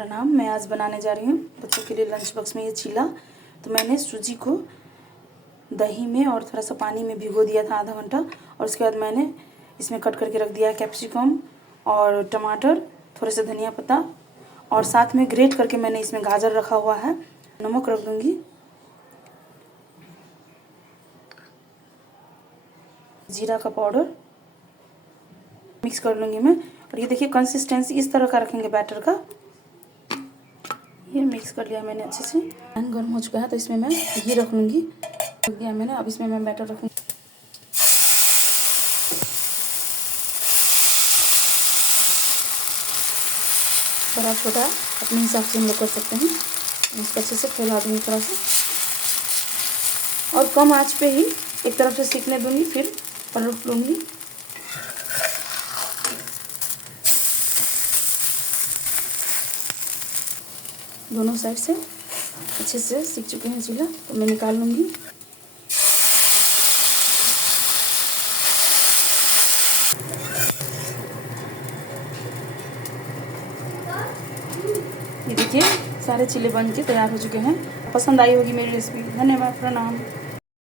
प्रणाम। मैं आज बनाने जा रही हूँ बच्चों के लिए लंच बॉक्स में ये चीला। तो मैंने सूजी को दही में और थोड़ा सा पानी में भिगो दिया था आधा घंटा, और उसके बाद मैंने इसमें कट करके रख दिया कैप्सिकम और टमाटर, थोड़े से धनिया पत्ता, और साथ में ग्रेट करके मैंने इसमें गाजर रखा हुआ है। नमक रख दूँगी, जीरा का पाउडर मिक्स कर लूँगी मैं। और ये देखिए कंसिस्टेंसी इस तरह का रखेंगे बैटर का। ये मिक्स कर लिया मैंने अच्छे से। पैन गर्म हो चुका है तो इसमें मैं घी रख लूँगी। रख दिया मैंने। अब इसमें मैं बैटर रखूँगी। बड़ा छोटा अपने हिसाब से हम लोग कर सकते हैं। इसको अच्छे से फैला दूँगी थोड़ा सा, और कम आंच पे ही एक तरफ से सीखने दूँगी, फिर पलट लूँगी। दोनों साइड से अच्छे से सीख चुके हैं चीला, तो मैं निकाल लूँगी। ये देखिए सारे चीले बन के तैयार हो चुके हैं। पसंद आई होगी मेरी रेसिपी। धन्यवाद, प्रणाम।